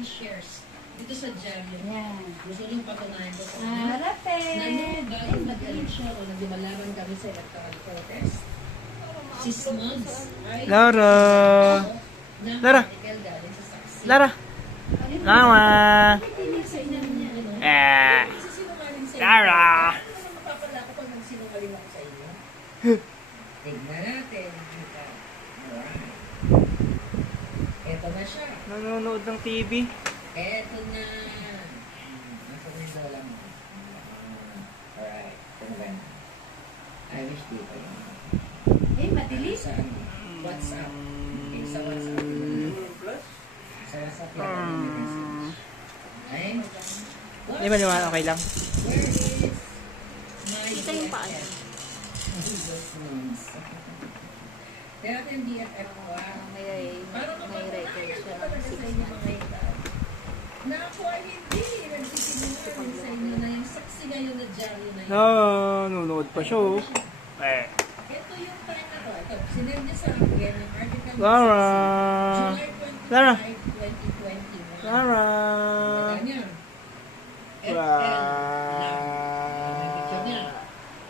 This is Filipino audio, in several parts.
natin shares dito sa Javio. Yan. Gusto nyo patunayan ko sa inyo? Rapid. Galing mag-election o nagdimalaban kami sa electoral protest. Si Smugs ay Lara. Lara. galing sa saksi. Lara. Mama. Sa ina niya, ano? Nagsisinungaling sa inyo. Lara. Ano mapapala ko pag nagsinungaling ako sa inyo? Tignan natin. Alright. Eto na siya. Nanonood ng TV. Eto na. Nasa yung dola mo. Alright. Ito ba na? I wish dito yun. Madilis. Sa ano? WhatsApp. Okay, sa WhatsApp. Sa WhatsApp yan. Okay? Di ba naman okay lang? Where is my Ito yung paa niya. Kaya yung BFF ko May record siya. na ako ay hindi nagsisinungaling sa inyo na yung saksi ngayon na Jari na yun. Nanonood pa siya oh. Ito yung time na to. Ito, sinend niya sa akin ng article Lara. Lara. July 25, 2021. Lara. Ito niya. FL lang. May picture niya.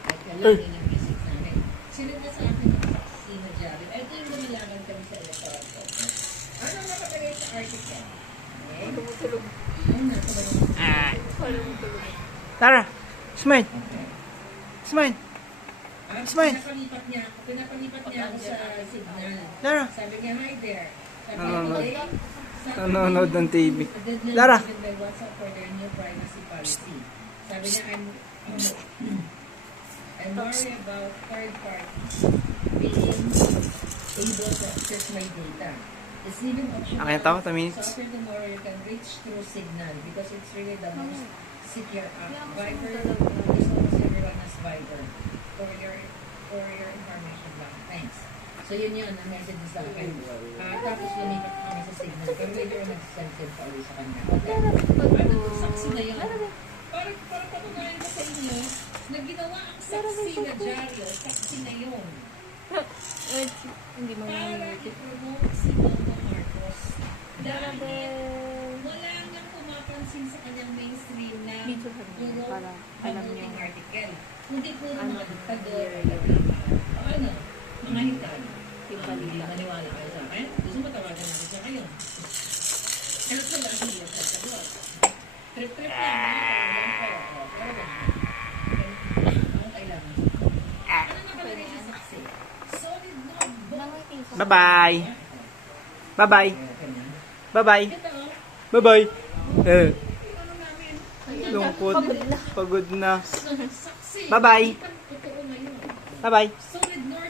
FL lang yung nag-visit namin. Sinend niya sa akin ng saksi na Jari. Ito yung lumilaban kami sa electoral protest. Ano nakalagay sa article? Okay? Tumutulog. Ayun na, ito ba yung Lara. Smile. okay. Smile. At Smile. pinapalipat niya ako sa signal. Lara. Sabi niya, hi there. Sabi Nanonood. niya, Nanonood ng TV. the deadline Lara. given by WhatsApp for their new privacy policy. Sabi niya, I'm worried about third parties being able to access my data. It's even optional. Akin tao, 2 minutes. So after tomorrow, you can reach through Signal because it's really the most secure app. Viber is almost everyone has Viber. For your information lang. Thanks. So yun yun, ang message sa akin. Tapos lumipat kami sa Signal. Pero later nag-send pa ulit sa kanya. Ano yung saksi na yun? Para patunayan ko sa inyo, na ginawa ang saksi na Dario, saksi na yun. Hindi mo Para i-promote si Bongo Marcos. Dahil wala nang pumapansin sa kanyang mainstream na Video ka naman, puro para alam niyo. promoting article. Hindi puro Ano, mga diktador. year. O ano, mga hitag. Yung Hindi balita. maniwala kayo sa akin? Gusto mo tawagan natin siya kayo. Ano sa lang hindi yung diktador? Trip-trip lang. Ano po? O, pero ganun. Ang kailangan. Ano nakalagay sa saksi? Solid notebook. Bye-bye. Bye-bye. Ganyan. Bye-bye. Ito, Bye-bye. ano namin? Lungkot. Pagod na. Saksi. Bye-bye. Totoo na yun. Bye-bye. Solid North